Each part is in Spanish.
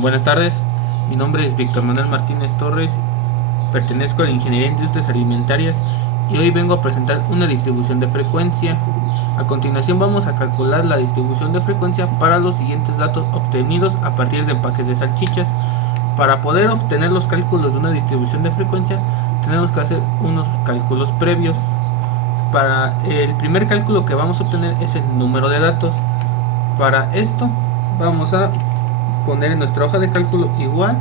Buenas tardes, mi nombre es Víctor Manuel Martínez Torres, pertenezco a la Ingeniería de Industrias Alimentarias y hoy vengo a presentar una distribución de frecuencia. A continuación vamos a calcular la distribución de frecuencia para los siguientes datos obtenidos a partir de empaques de salchichas. Para poder obtener los cálculos de una distribución de frecuencia tenemos que hacer unos cálculos previos. Para el primer cálculo que vamos a obtener es el número de datos. Para esto vamos a poner en nuestra hoja de cálculo igual,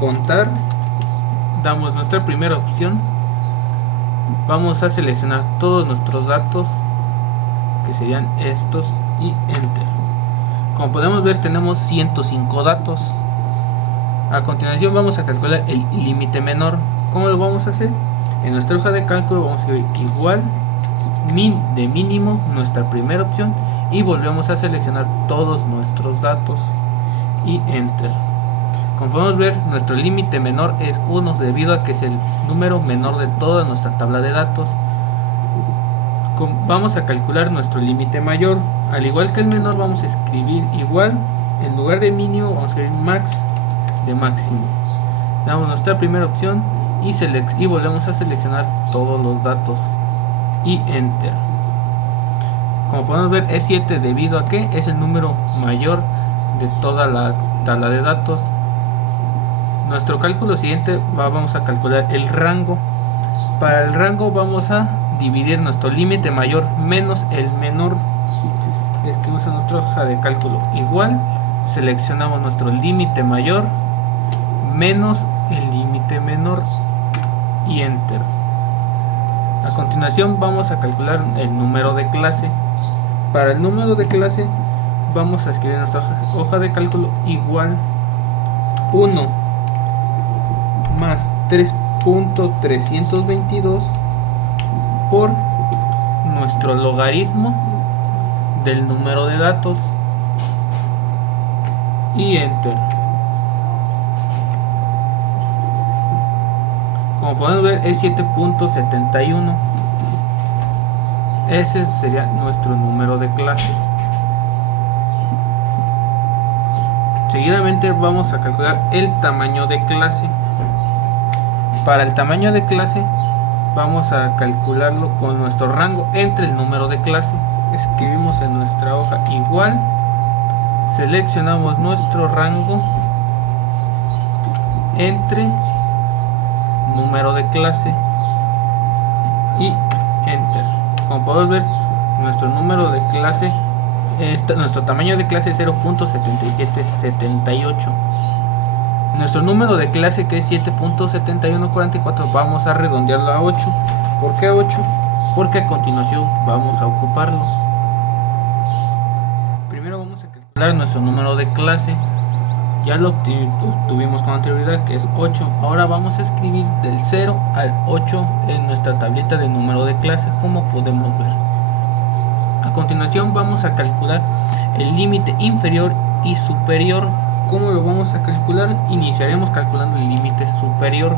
contar, damos nuestra primera opción, vamos a seleccionar todos nuestros datos que serían estos y enter. Como podemos ver tenemos 105 datos. A continuación vamos a calcular el límite menor. ¿Cómo lo vamos a hacer? En nuestra hoja de cálculo vamos a escribir igual de mínimo, nuestra primera opción, y volvemos a seleccionar todos nuestros datos y enter. Como podemos ver, nuestro límite menor es 1 debido a que es el número menor de toda nuestra tabla de datos. Vamos a calcular nuestro límite mayor. Al igual que el menor vamos a escribir igual, en lugar de mínimo vamos a escribir max de máximo. Damos nuestra primera opción y volvemos a seleccionar todos los datos y enter. Como podemos ver es 7 debido a que es el número mayor de toda la tabla de datos. Nuestro cálculo siguiente vamos a calcular el rango. Para el rango vamos a dividir nuestro límite mayor menos el menor. Escribimos en nuestra hoja de cálculo igual, seleccionamos nuestro límite mayor menos el límite menor y enter. A continuación vamos a calcular el número de clase. Para el número de clase vamos a escribir en nuestra hoja de cálculo igual 1 más 3.322 por nuestro logaritmo del número de datos y enter. Como podemos ver es 7.71. Ese sería nuestro número de clase. Seguidamente vamos a calcular el tamaño de clase. Para el tamaño de clase vamos a calcularlo con nuestro rango entre el número de clase. Escribimos en nuestra hoja igual, seleccionamos nuestro rango entre número de clase y enter. Como podemos ver, nuestro número de clase, nuestro tamaño de clase es 0.7778. Nuestro número de clase, que es 7.7144, vamos a redondearlo a 8. ¿Por qué 8? Porque a continuación vamos a ocuparlo. Primero vamos a calcular nuestro número de clase. Ya lo obtuvimos con anterioridad, que es 8. Ahora vamos a escribir del 0 al 8 en nuestra tableta de número de clase, como podemos ver. A continuación vamos a calcular el límite inferior y superior. ¿Cómo lo vamos a calcular? Iniciaremos calculando el límite superior.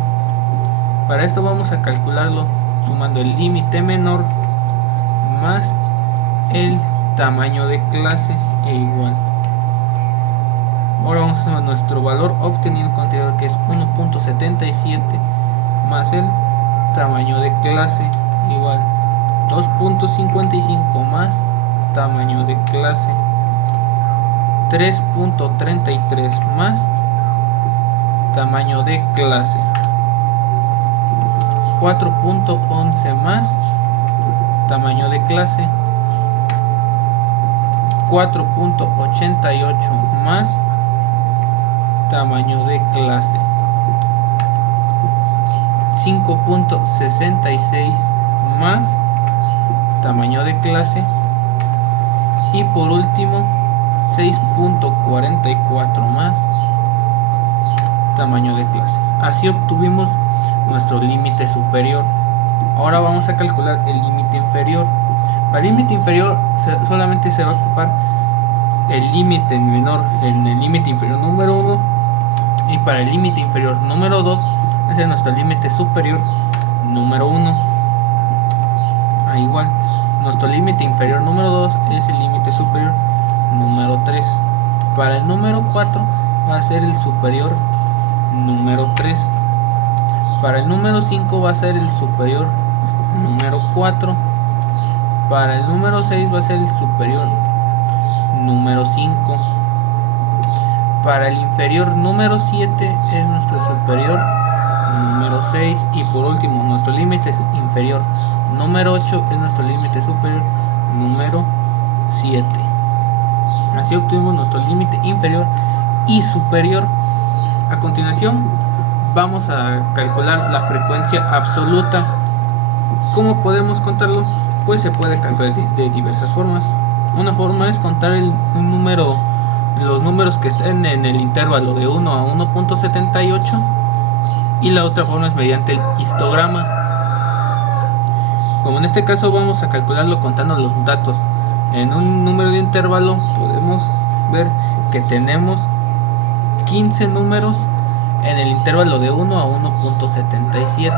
Para esto vamos a calcularlo sumando el límite menor más el tamaño de clase e igual. Ahora vamos a nuestro valor obtenido con anterioridad, que es 1.77 más el tamaño de clase igual 2.55 más tamaño de clase 3.33 más tamaño de clase 4.11 más tamaño de clase 4.88 más tamaño de clase 5.66 más tamaño de clase y por último 6.44 más tamaño de clase. Así obtuvimos nuestro límite superior. Ahora vamos a calcular el límite inferior. Para el límite inferior solamente se va a ocupar el límite menor en el límite inferior número 1, y para el límite inferior número 2 ese es nuestro límite superior número 1. Igual nuestro límite inferior número 2 es el límite superior número 3. Para el número 4 va a ser el superior número 3. Para el número 5 va a ser el superior número 4. Para el número 6 va a ser el superior número 5. Para el inferior número 7 es nuestro superior número 6. Y por último, nuestro límite inferior número 8 es nuestro límite superior número 7. Así obtuvimos nuestro límite inferior y superior. A continuación vamos a calcular la frecuencia absoluta. ¿Cómo podemos contarlo? Pues se puede calcular de diversas formas. Una forma es contar los números que estén en el intervalo de 1 a 1.78, y la otra forma es mediante el histograma. Como en este caso vamos a calcularlo contando los datos en un número de intervalo, podemos ver que tenemos 15 números en el intervalo de 1 a 1.77.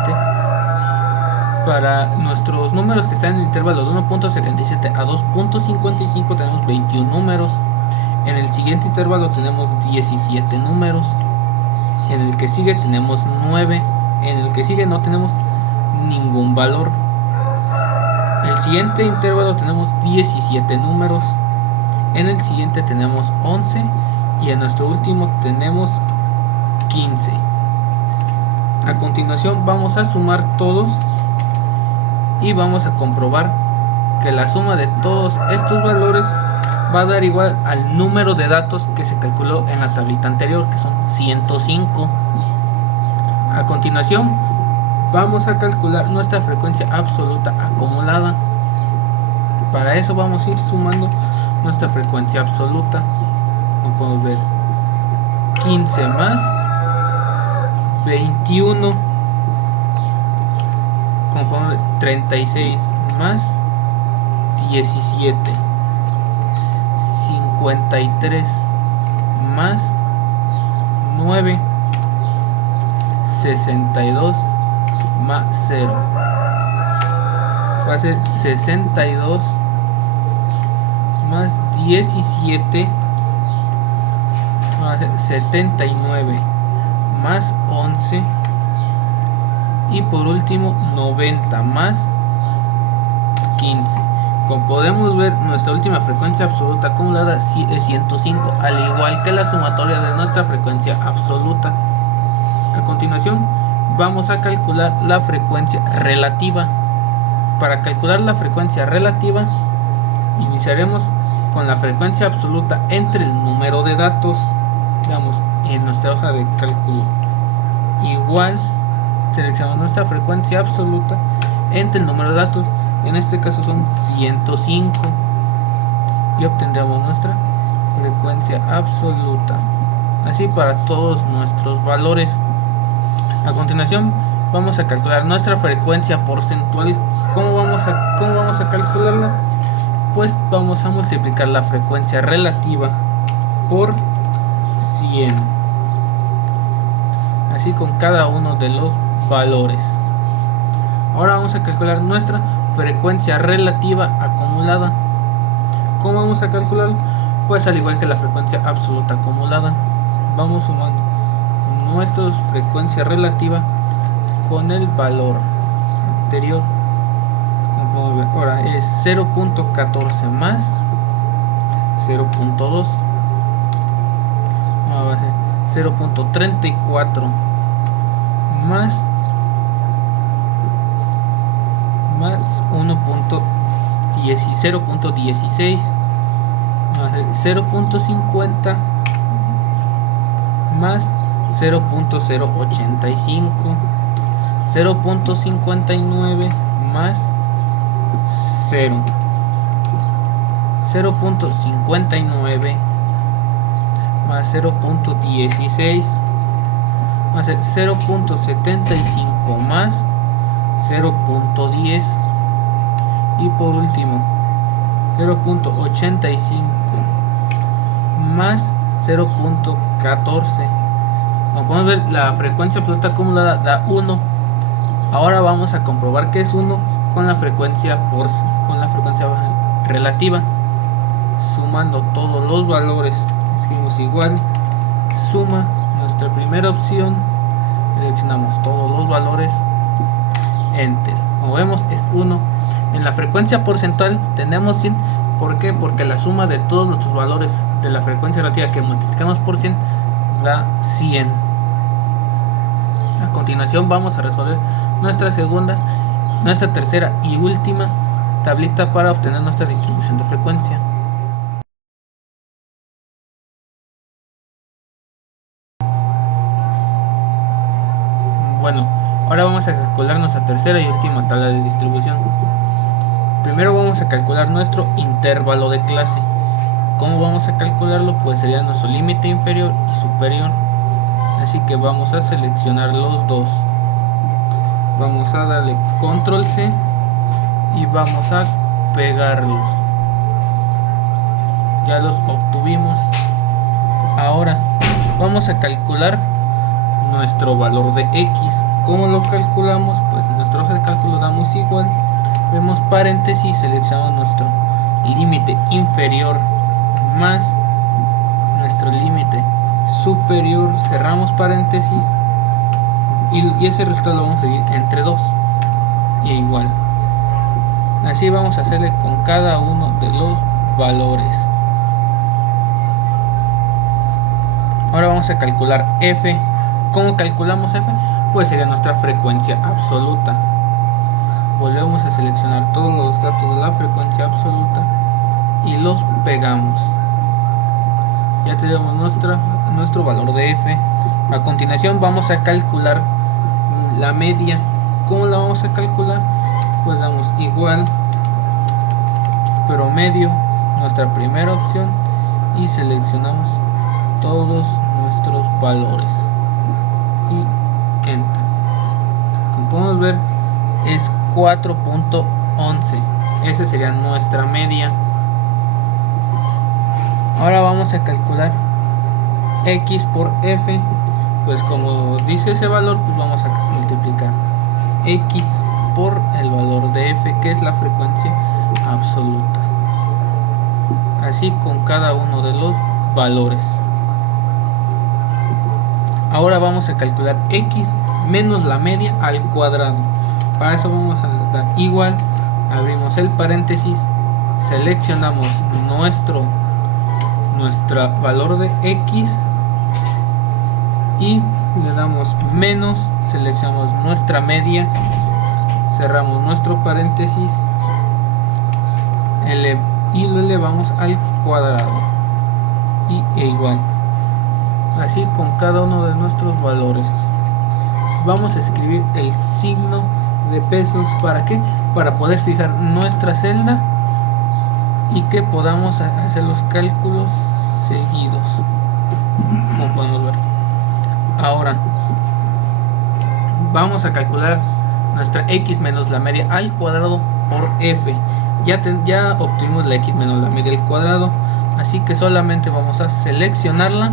Para nuestros números que están en el intervalo de 1.77 a 2.55 tenemos 21 números. En el siguiente intervalo tenemos 17 números. En el que sigue tenemos 9. En el que sigue no tenemos ningún valor. En el siguiente intervalo tenemos 17 números. En el siguiente tenemos 11. Y en nuestro último tenemos 15. A continuación vamos a sumar todos y vamos a comprobar que la suma de todos estos valores va a dar igual al número de datos que se calculó en la tablita anterior, que son 105. A continuación vamos a calcular nuestra frecuencia absoluta acumulada. Para eso vamos a ir sumando nuestra frecuencia absoluta. Como podemos ver, 15 más 21, como podemos ver, 36 más 17, 53 más 9, 62 más 0. Va a ser 62 más 17, va a ser 79 más 11, y por último 90 más 15. Como podemos ver, nuestra última frecuencia absoluta acumulada es 105, al igual que la sumatoria de nuestra frecuencia absoluta. A continuación vamos a calcular la frecuencia relativa. Para calcular la frecuencia relativa iniciaremos con la frecuencia absoluta entre el número de datos. Digamos, en nuestra hoja de cálculo igual, seleccionamos nuestra frecuencia absoluta entre el número de datos. En este caso son 105, y obtendremos nuestra frecuencia absoluta, así para todos nuestros valores. A continuación vamos a calcular nuestra frecuencia porcentual. ¿Cómo vamos a calcularla? Pues vamos a multiplicar la frecuencia relativa por 100, así con cada uno de los valores. Ahora vamos a calcular nuestra frecuencia relativa acumulada. ¿Cómo vamos a calcularlo? Pues al igual que la frecuencia absoluta acumulada, vamos sumando nuestra frecuencia relativa con el valor anterior. Como podemos ver, ahora es 0.14 más 0.2, va a ser 0.34 más 0.16, va a ser 0.50 más 0.085, 0.59 más 0, 0.59 más 0.16, va a ser 0.75 más 0.10, y por último 0.85 más 0.14. Como podemos ver, la frecuencia absoluta acumulada da 1. Ahora vamos a comprobar que es 1 con la frecuencia relativa, sumando todos los valores escribimos igual, suma, nuestra primera opción, seleccionamos todos los valores, enter. Como vemos es 1. En la frecuencia porcentual tenemos 100. ¿Por qué? Porque la suma de todos nuestros valores de la frecuencia relativa que multiplicamos por 100 da 100. A continuación vamos a resolver nuestra tercera y última tablita para obtener nuestra distribución de frecuencia. Bueno, ahora vamos a calcular nuestra tercera y última tabla de distribución. Primero vamos a calcular nuestro intervalo de clase. ¿Cómo vamos a calcularlo? Pues sería nuestro límite inferior y superior. Así que vamos a seleccionar los dos. Vamos a darle control C y vamos a pegarlos. Ya los obtuvimos. Ahora vamos a calcular nuestro valor de X. ¿Cómo lo calculamos? Pues en nuestra hoja de cálculo damos igual, vemos paréntesis, seleccionamos nuestro límite inferior más nuestro límite superior, cerramos paréntesis y ese resultado lo vamos a dividir entre 2 y igual. Así vamos a hacerle con cada uno de los valores. Ahora vamos a calcular F. ¿Cómo calculamos F? Pues sería nuestra frecuencia absoluta. Volvemos a seleccionar todos los datos de la frecuencia absoluta y los pegamos. Ya tenemos nuestro valor de F. A continuación vamos a calcular la media. ¿Cómo la vamos a calcular? Pues damos igual, promedio, nuestra primera opción, y seleccionamos todos nuestros valores y enter. Como podemos ver es 4.11. esa sería nuestra media. Ahora vamos a calcular X por F. Pues como dice ese valor, pues vamos a multiplicar X por el valor de F, que es la frecuencia absoluta. Así con cada uno de los valores. Ahora vamos a calcular X menos la media al cuadrado. Para eso vamos a dar igual, abrimos el paréntesis, seleccionamos nuestro valor de X y le damos menos, seleccionamos nuestra media, cerramos nuestro paréntesis y lo elevamos al cuadrado y igual. Así con cada uno de nuestros valores. Vamos a escribir el signo de pesos. ¿Para qué? Para poder fijar nuestra celda y que podamos hacer los cálculos seguidos, como podemos ver. Ahora vamos a calcular nuestra X menos la media al cuadrado por F. Ya obtuvimos la X menos la media al cuadrado, así que solamente vamos a seleccionarla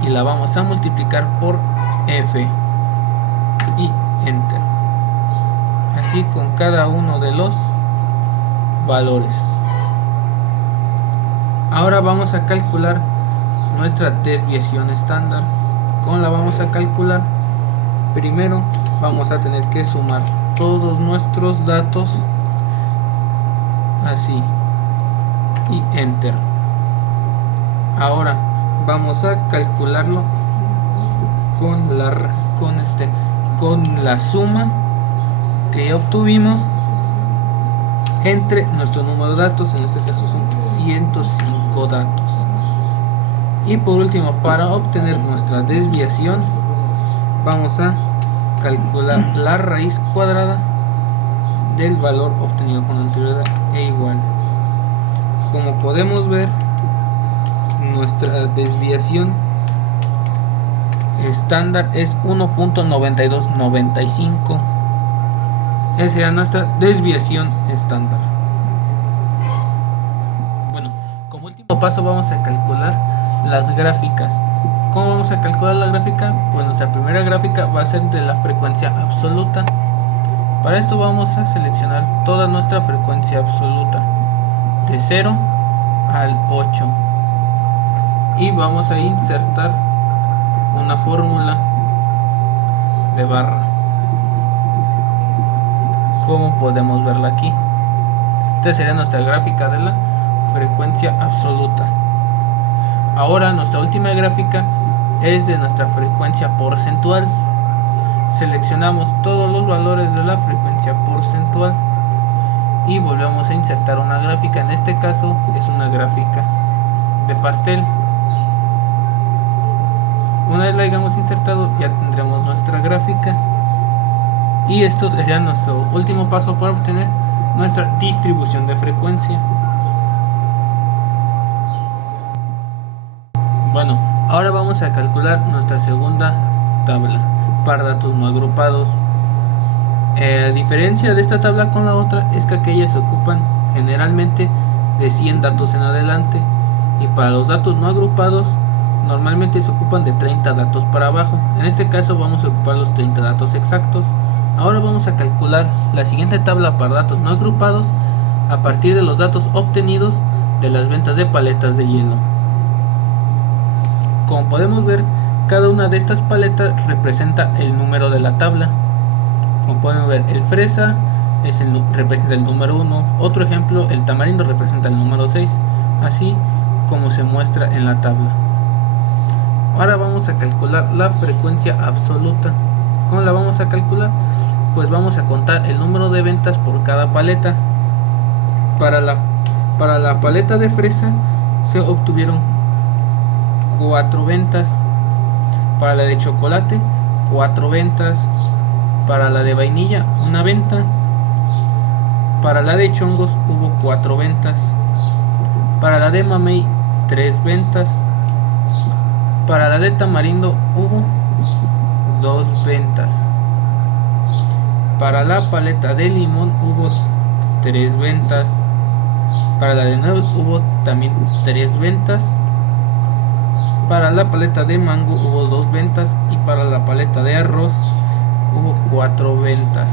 y la vamos a multiplicar por F y enter. Así con cada uno de los valores. Ahora vamos a calcular nuestra desviación estándar. ¿Cómo la vamos a calcular? Primero vamos a tener que sumar todos nuestros datos así y enter. Ahora vamos a calcularlo con la suma que ya obtuvimos entre nuestro número de datos. En este caso son 105 datos. Y por último, para obtener nuestra desviación, vamos a calcular la raíz cuadrada del valor obtenido con anterioridad e igual. Como podemos ver, nuestra desviación estándar es 1.9295. esa sería nuestra desviación estándar. Bueno, como último paso vamos a calcular las gráficas. ¿Cómo vamos a calcular la gráfica? Pues nuestra primera gráfica va a ser de la frecuencia absoluta. Para esto vamos a seleccionar toda nuestra frecuencia absoluta de 0 al 8. y vamos a insertar una fórmula de barra, como podemos verla aquí. Esta sería nuestra gráfica de la frecuencia absoluta. Ahora nuestra última gráfica es de nuestra frecuencia porcentual. Seleccionamos todos los valores de la frecuencia porcentual y volvemos a insertar una gráfica. En este caso es una gráfica de pastel. Una vez la hayamos insertado, ya tendremos nuestra gráfica, y esto sería nuestro último paso para obtener nuestra distribución de frecuencia. Bueno, ahora vamos a calcular nuestra segunda tabla para datos no agrupados. A diferencia de esta tabla con la otra, es que aquellas se ocupan generalmente de 100 datos en adelante, y para los datos no agrupados normalmente se ocupan de 30 datos para abajo. En este caso vamos a ocupar los 30 datos exactos. Ahora vamos a calcular la siguiente tabla para datos no agrupados a partir de los datos obtenidos de las ventas de paletas de hielo. Como podemos ver, cada una de estas paletas representa el número de la tabla. Como pueden ver, el fresa representa el número 1. Otro ejemplo, el tamarindo representa el número 6, así como se muestra en la tabla. Ahora vamos a calcular la frecuencia absoluta. ¿Cómo la vamos a calcular? Pues vamos a contar el número de ventas por cada paleta. Para la paleta de fresa se obtuvieron 4 ventas. Para la de chocolate, 4 ventas. Para la de vainilla, 1 venta. Para la de chongos hubo 4 ventas. Para la de mamey, 3 ventas. Para la de tamarindo hubo 2 ventas. Para la paleta de limón hubo 3 ventas. Para la de nuez hubo también 3 ventas. Para la paleta de mango hubo 2 ventas. Y para la paleta de arroz hubo 4 ventas.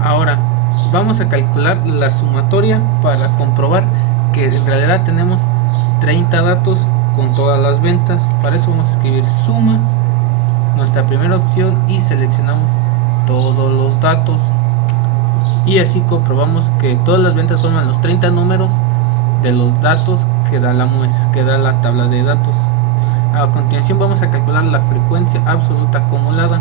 Ahora vamos a calcular la sumatoria para comprobar que en realidad tenemos 30 datos con todas las ventas. Para eso vamos a escribir suma, nuestra primera opción, y seleccionamos todos los datos, y así comprobamos que todas las ventas forman los 30 números de los datos que da la tabla de datos. A continuación vamos a calcular la frecuencia absoluta acumulada.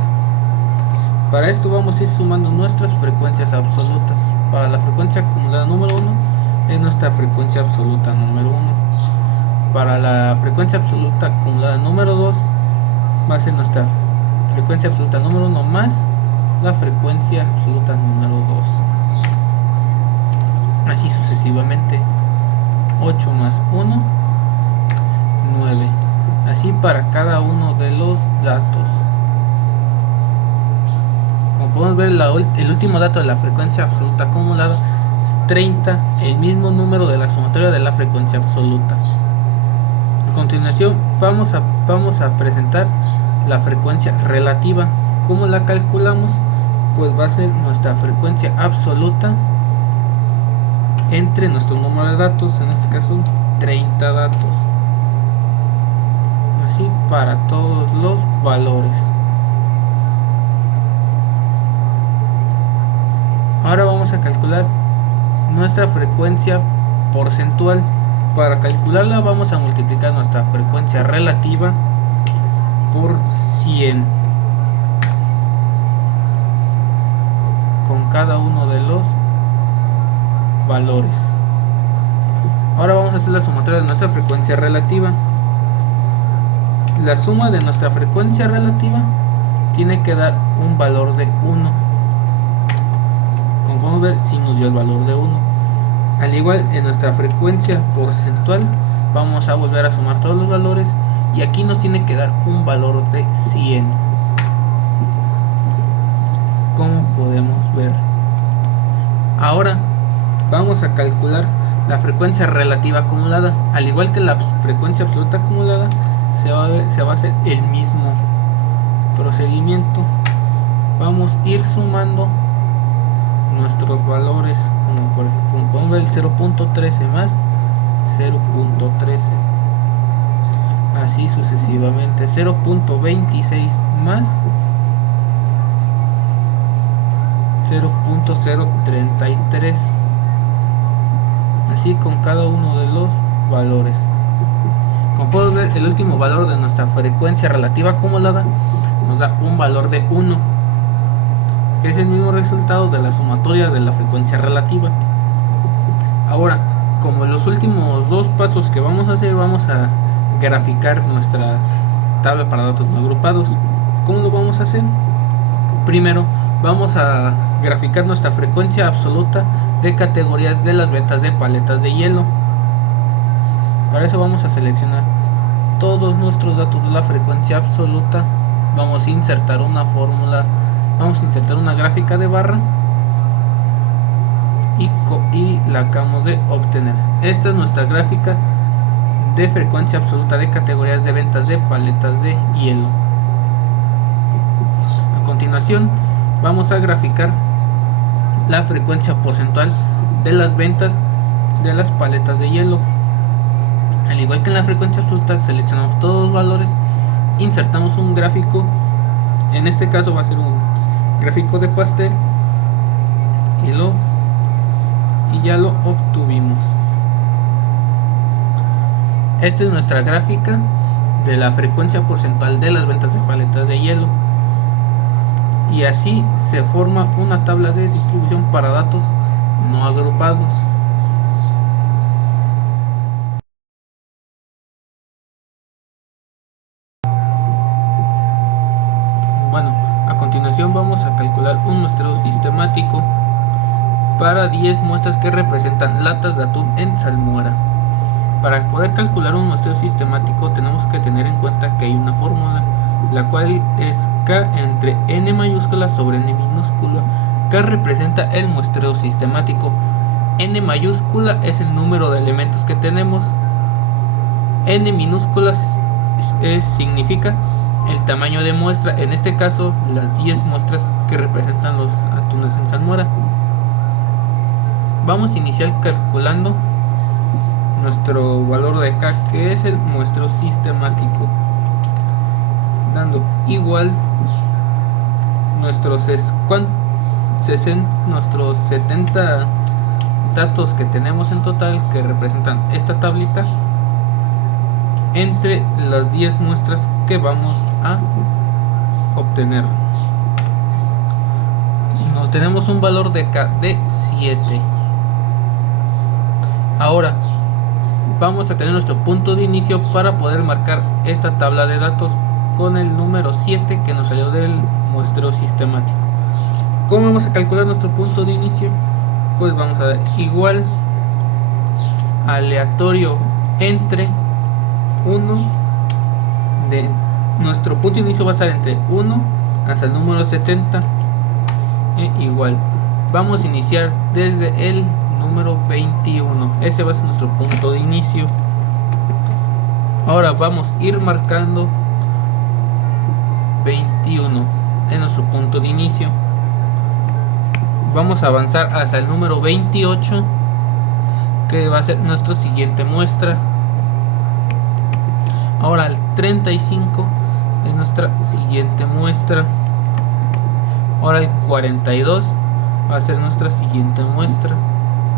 Para esto vamos a ir sumando nuestras frecuencias absolutas. Para la frecuencia acumulada número 1 es nuestra frecuencia absoluta número 1. Para la frecuencia absoluta acumulada número 2 va a ser nuestra frecuencia absoluta número 1 más la frecuencia absoluta número 2. Así sucesivamente. 8 más 1, 9. Así para cada uno de los datos. Como podemos ver, el último dato de la frecuencia absoluta acumulada es 30, el mismo número de la sumatoria de la frecuencia absoluta. A continuación vamos a presentar la frecuencia relativa. ¿Cómo la calculamos? Pues va a ser nuestra frecuencia absoluta entre nuestro número de datos, en este caso 30 datos. Así para todos los valores. Ahora vamos a calcular nuestra frecuencia porcentual. Para calcularla vamos a multiplicar nuestra frecuencia relativa por 100 con cada uno de los valores. Ahora vamos a hacer la sumatoria de nuestra frecuencia relativa. La suma de nuestra frecuencia relativa tiene que dar un valor de 1. Como podemos ver, si nos dio el valor de 1. Al igual en nuestra frecuencia porcentual, vamos a volver a sumar todos los valores, y aquí nos tiene que dar un valor de 100. Como podemos ver. Ahora vamos a calcular la frecuencia relativa acumulada. Al igual que la frecuencia absoluta acumulada, se va a hacer el mismo procedimiento. Vamos a ir sumando nuestros valores, como podemos ver el 0.13 más 0.13, así sucesivamente. 0.26 más 0.033, así con cada uno de los valores. Como puedo ver, el último valor de nuestra frecuencia relativa acumulada nos da un valor de 1, que es el mismo resultado de la sumatoria de la frecuencia relativa. Ahora, como los últimos dos pasos que vamos a hacer, vamos a graficar nuestra tabla para datos no agrupados. ¿Cómo lo vamos a hacer? Primero vamos a graficar nuestra frecuencia absoluta de categorías de las ventas de paletas de hielo. Para eso vamos a seleccionar todos nuestros datos de la frecuencia absoluta, vamos a insertar una fórmula, vamos a insertar una gráfica de barra y la acabamos de obtener. Esta es nuestra gráfica de frecuencia absoluta de categorías de ventas de paletas de hielo. A continuación vamos a graficar la frecuencia porcentual de las ventas de las paletas de hielo. Al igual que en la frecuencia absoluta, seleccionamos todos los valores, insertamos un gráfico, en este caso va a ser un gráfico de pastel, y ya lo obtuvimos. Esta es nuestra gráfica de la frecuencia porcentual de las ventas de paletas de hielo, y así se forma una tabla de distribución para datos no agrupados. Bueno, a continuación vamos a calcular un muestreo sistemático para 10 muestras que representan latas de atún en salmuera. Para poder calcular un muestreo sistemático tenemos que tener en cuenta que hay una fórmula, la cual es K entre N mayúscula sobre N minúscula. K representa el muestreo sistemático, N mayúscula es el número de elementos que tenemos, N minúscula significa el tamaño de muestra, en este caso las 10 muestras que representan los atunes en salmuera. Vamos a iniciar calculando nuestro valor de K, que es el muestreo sistemático, dando igual nuestros 70 datos que tenemos en total, que representan esta tablita, entre las 10 muestras que vamos a obtener. Nos tenemos un valor de K de 7. Ahora vamos a tener nuestro punto de inicio para poder marcar esta tabla de datos con el número 7 que nos salió del muestreo sistemático. ¿Cómo vamos a calcular nuestro punto de inicio? Pues vamos a dar igual aleatorio entre 1 de nuestro punto de inicio va a estar entre 1 hasta el número 70 igual. Vamos a iniciar desde el número 21, ese va a ser nuestro punto de inicio. Ahora vamos a ir marcando 21 en nuestro punto de inicio. Vamos a avanzar hasta el número 28, que va a ser nuestra siguiente muestra. Ahora el 35 es nuestra siguiente muestra. Ahora el 42 va a ser nuestra siguiente muestra.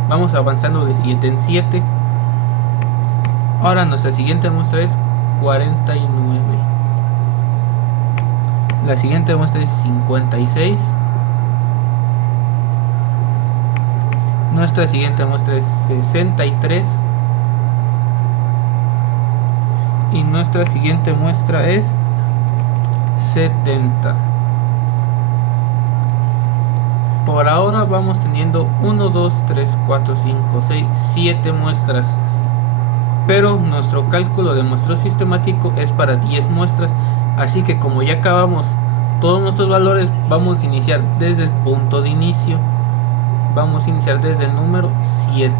Vamos avanzando de 7 en 7. Ahora nuestra siguiente muestra es 49. La siguiente muestra es 56. Nuestra siguiente muestra es 63. Y nuestra siguiente muestra es 70. Por ahora vamos teniendo 1, 2, 3, 4, 5, 6, 7 muestras. Pero nuestro cálculo de muestreo sistemático es para 10 muestras. Así que como ya acabamos todos nuestros valores, vamos a iniciar desde el punto de inicio. Vamos a iniciar desde el número 7.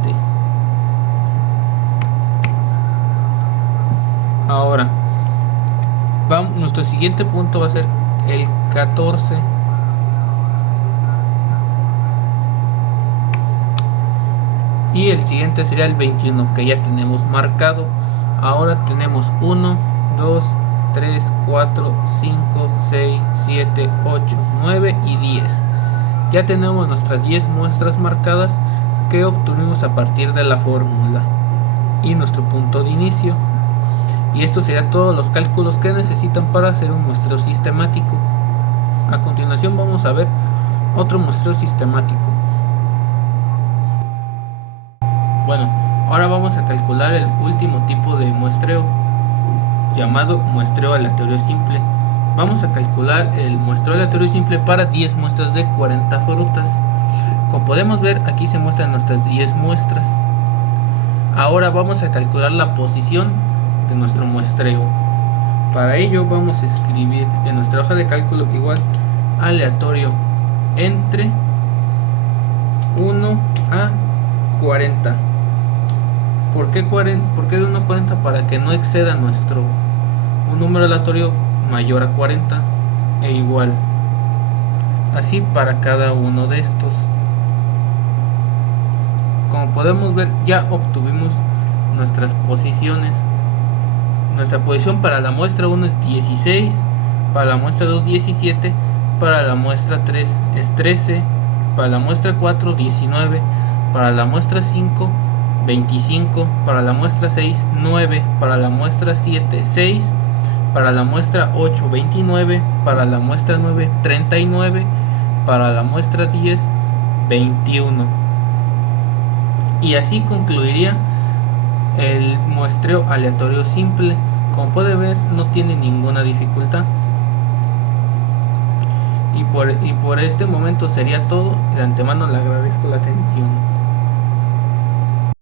Ahora, nuestro siguiente punto va a ser el 14. y el siguiente sería el 21 que ya tenemos marcado. Ahora tenemos 1, 2, 3, 4, 5, 6, 7, 8, 9 y 10. Ya tenemos nuestras 10 muestras marcadas que obtuvimos a partir de la fórmula y nuestro punto de inicio. Y esto sería todos los cálculos que necesitan para hacer un muestreo sistemático. A continuación vamos a ver otro muestreo sistemático. Bueno, ahora vamos a calcular el último tipo de muestreo, llamado muestreo aleatorio simple. Vamos a calcular el muestreo aleatorio simple para 10 muestras de 40 frutas. Como podemos ver, aquí se muestran nuestras 10 muestras. Ahora vamos a calcular la posición de nuestro muestreo. Para ello vamos a escribir en nuestra hoja de cálculo igual aleatorio entre 1 a 40. ¿Por qué de 1 a 40? Para que no exceda un número aleatorio mayor a 40 e igual. Así para cada uno de estos. Como podemos ver, ya obtuvimos nuestras posiciones. Nuestra posición para la muestra 1 es 16, para la muestra 2 17, para la muestra 3 es 13, para la muestra 4 19, para la muestra 5 25, para la muestra 6 9, para la muestra 7 6, para la muestra 8 29, para la muestra 9 39, para la muestra 10 21. Y así concluiría el muestreo aleatorio simple. Como puede ver, no tiene ninguna dificultad. Y por este momento sería todo. De antemano le agradezco la atención.